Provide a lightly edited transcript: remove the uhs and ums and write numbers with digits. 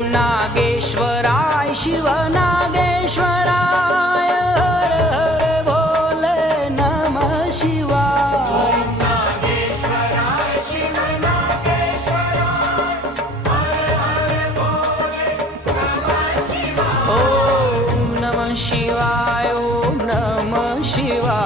नागेश्वराय शिव नागेश्वराय हर हर भोले नमः शिवाय। नागेश्वराय शिव नागेश्वराय हर हर भोले नमः शिवाय। ओम नमः शिवाय ओम नमः शिवाय।